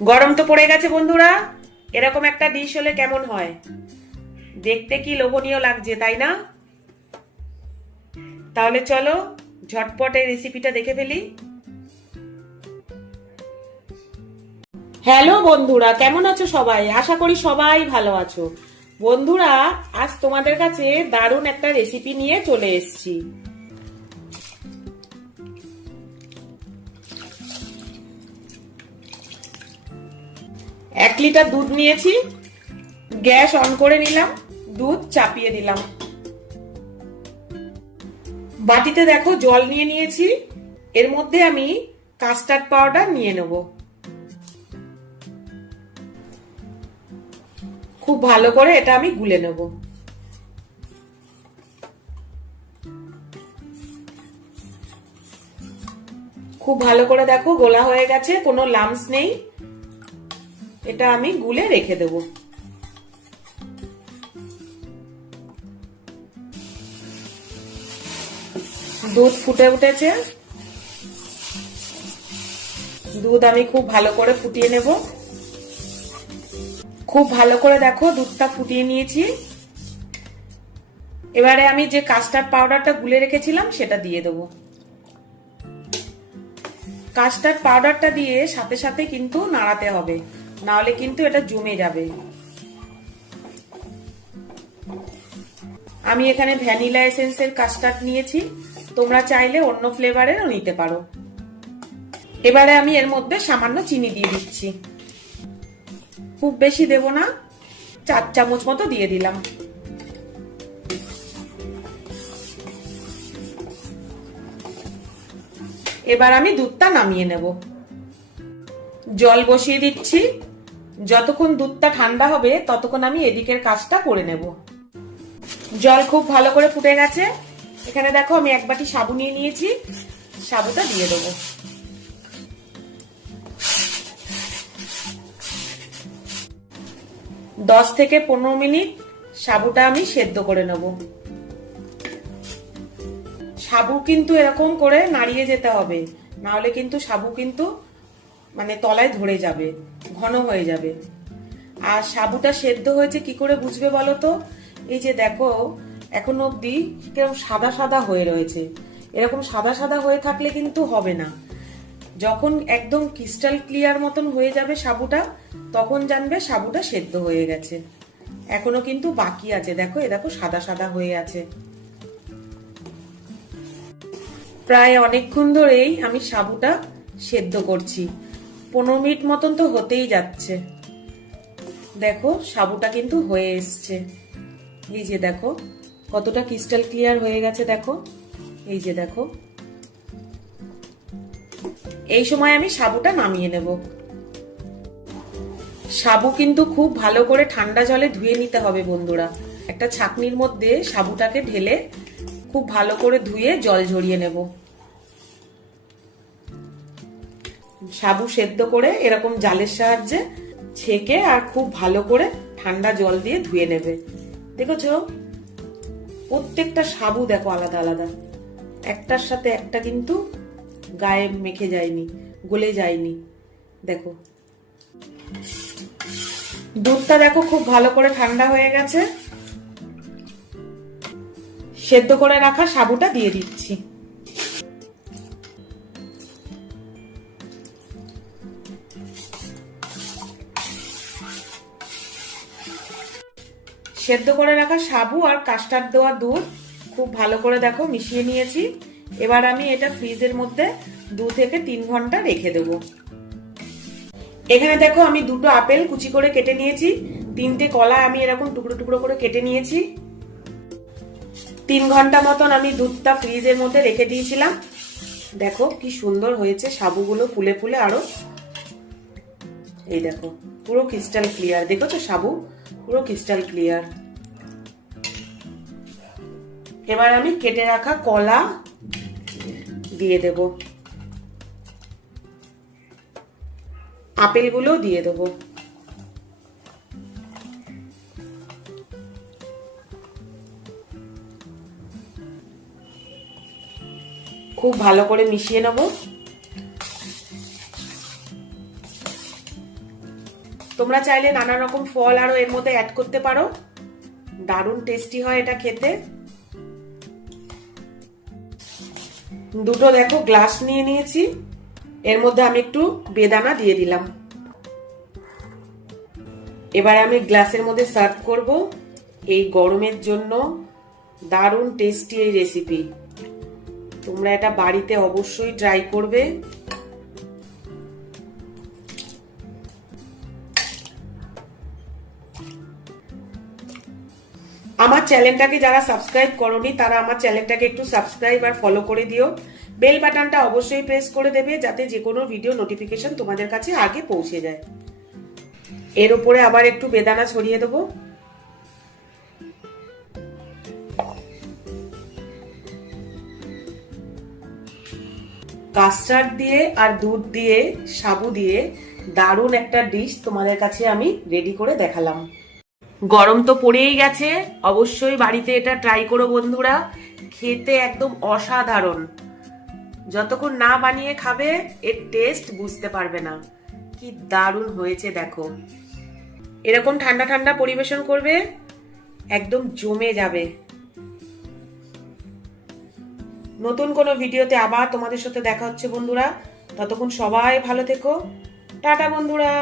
গরম তো পড়ে গেছে বন্ধুরা, এরকম একটা ডিশ হলে কেমন হয়? দেখতে কি লোভনীয় লাগছে, তাই না? তাহলে চলো ঝটপট এই রেসিপিটা দেখে ফেলি। হ্যালো বন্ধুরা, কেমন আছো সবাই? আশা করি সবাই ভালো আছো। বন্ধুরা, আজ তোমাদের কাছে দারুণ একটা রেসিপি নিয়ে চলে এসেছি। 1 লিটার দুধ নিয়েছি, গ্যাস অন করে নিলাম, দুধ চাপিয়ে দিলাম। বাটিতে দেখো জল নিয়ে নিয়েছি, এর মধ্যে আমি কাস্টার্ড পাউডার নিয়ে নেব। খুব ভালো করে এটা আমি গুলে নেব। খুব ভালো করে দেখো গোলা হয়ে গেছে, কোনো লাম্পস নেই। এটা আমি গুলে রেখে দেব। দুধ ফুটে উঠেছে, দুধ আমি খুব ভালো করে ফুটিয়ে নেব। খুব ভালো করে দেখো দুধটা ফুটিয়ে নিয়েছি। এবারে আমি যে কাস্টার্ড পাউডারটা গুলে রেখেছিলাম সেটা দিয়ে দেব। কাস্টার্ড পাউডারটা দিয়ে সাথে সাথে কিন্তু নাড়াতে হবে, না হলে কিন্তু এটা জমে যাবে। আমি এখানে ভ্যানিলা এসেন্সের কাস্টার্ড নিয়েছি, তোমরা চাইলে অন্য ফ্লেভারেরও নিতে পারো। এবারে আমি এর মধ্যে সামান্য চিনি দিয়ে দিচ্ছি, খুব বেশি দেব না, 4 চামচ মতো দিয়ে দিলাম। এবার আমি দুধটা নামিয়ে নেব। জল বসিয়ে দিচ্ছি, যতক্ষণ দুধটা ঠান্ডা হবে ততক্ষণ আমি এদিকের কাজটা করে নেব। জল খুব ভালো করে ফুটে গেছে, এখানে দেখো আমি 1 বাটি সাবু নিয়ে নিয়েছি, সাবুটা দিয়ে দেবো। দশ থেকে 15 মিনিট সাবুটা আমি সেদ্ধ করে নেব। সাবু কিন্তু এরকম করে নাড়িয়ে যেতে হবে, না হলে কিন্তু সাবু কিন্তু মানে তলায় ধরে যাবে, ঘন হয়ে যাবে। আর সাবুটা সেদ্ধ হয়েছে কি করে বুঝবে বলো তো? এই যে দেখো এখন অব্দি কেরকম সাদা সাদা হয়ে রয়েছে, এরকম সাদা সাদা হয়ে থাকলে কিন্তু হবে না। যখন একদম ক্রিস্টাল ক্লিয়ার মতন হয়ে যাবে সাবুটা, তখন জানবে সাবুটা সেদ্ধ হয়ে গেছে। এখনো কিন্তু বাকি আছে, দেখো এ দেখো সাদা সাদা হয়ে আছে। প্রায় অনেকক্ষণ ধরেই আমি সাবুটা সেদ্ধ করছি, 15 মিনিট মতন তো হতেই যাচ্ছে। দেখো সাবুটা কিন্তু হয়ে এসছে, এই যে দেখো কতটা ক্রিস্টাল ক্লিয়ার হয়ে গেছে, দেখো এই যে দেখো। এই সময় আমি সাবুটা নামিয়ে নেব। সাবু কিন্তু খুব ভালো করে ঠান্ডা জলে ধুয়ে নিতে হবে বন্ধুরা। একটা ছাঁকনির মধ্যে সাবুটাকে ঢেলে খুব ভালো করে ধুয়ে জল ঝরিয়ে নেব। সাবু সেদ্ধ করে এরকম জালের সাহায্যে ছেঁকে আর খুব ভালো করে ঠান্ডা জল দিয়ে ধুয়ে নেবে। দেখেছো প্রত্যেকটা সাবু দেখো আলাদা আলাদা, একটার সাথে একটা কিন্তু গায়ে মেখে যায়নি, গলে যায়নি। দেখো দুধটা দেখো খুব ভালো করে ঠান্ডা হয়ে গেছে, সেদ্ধ করে রাখা সাবুটা দিয়ে দিচ্ছি। সেদ্ধ করে রাখা সাবু আর কাস্টার্ড দেওয়া দুধ খুব ভালো করে দেখো মিশিয়ে নিয়েছি। এবার আমি এটা ফ্রিজের মধ্যে 2 থেকে 3 ঘন্টা রেখে দেব। এখানে দেখো আমি 2টো আপেল কুচি করে কেটে নিয়েছি, 3টে কলা আমি এরকম টুকরো টুকরো করে কেটে নিয়েছি। 3 ঘন্টা মতন আমি দুধটা ফ্রিজের মধ্যে রেখে দিয়েছিলাম। দেখো কি সুন্দর হয়েছে সাবুগুলো, ফুলে ফুলে আরো। এই দেখো পুরো ক্রিস্টাল ক্লিয়ার, দেখো তো সাবু পুরো ক্রিস্টাল ক্লিয়ার। এবার আমি কেটে রাখা কলা দিয়ে দেব, আপেলগুলো দিয়ে দেব। খুব ভালো করে মিশিয়ে নেব। তোমরা চাইলে নানা রকম ফল আরো এর মধ্যে অ্যাড করতে পারো, দারুণ টেস্টি হয় এটা খেতে। দুটো দেখো গ্লাস নিয়ে নিয়েছি, এর মধ্যে আমি একটু বেদানা দিয়ে দিলাম। এবার আমি গ্লাসের মধ্যে সার্ভ করব এই গরমের জন্য দারুণ টেস্টি এই রেসিপি। তোমরা এটা বাড়িতে অবশ্যই ট্রাই করবে। আমার চ্যানেলটাকে যারা সাবস্ক্রাইব করোনি তারা আমার চ্যানেলটাকে একটু সাবস্ক্রাইব আর ফলো করে দিও। বেল বাটনটা অবশ্যই প্রেস করে দেবে যাতে যে কোনো ভিডিও নোটিফিকেশন তোমাদের কাছে আগে পৌঁছে যায়। এর উপরে আবার একটু বেদানা ছড়িয়ে দেবো। কাস্টার্ড দিয়ে আর দুধ দিয়ে সাবু দিয়ে দারুণ একটা ডিশ তোমাদের কাছে আমি রেডি করে দেখালাম। গরম তো পড়েই গেছে, অবশ্যই বাড়িতে এটা ট্রাই করো বন্ধুরা। খেতে একদম অসাধারণ, যতক্ষণ না বানিয়ে খাবে এর টেস্ট বুঝতে পারবে না। কি দারুণ হয়েছে দেখো। এরকম ঠান্ডা ঠান্ডা পরিবেশন করবে, একদম জমে যাবে। নতুন কোনো ভিডিওতে আবার তোমাদের সাথে দেখা হচ্ছে বন্ধুরা। ততক্ষণ সবাই ভালো থেকো। টাটা বন্ধুরা।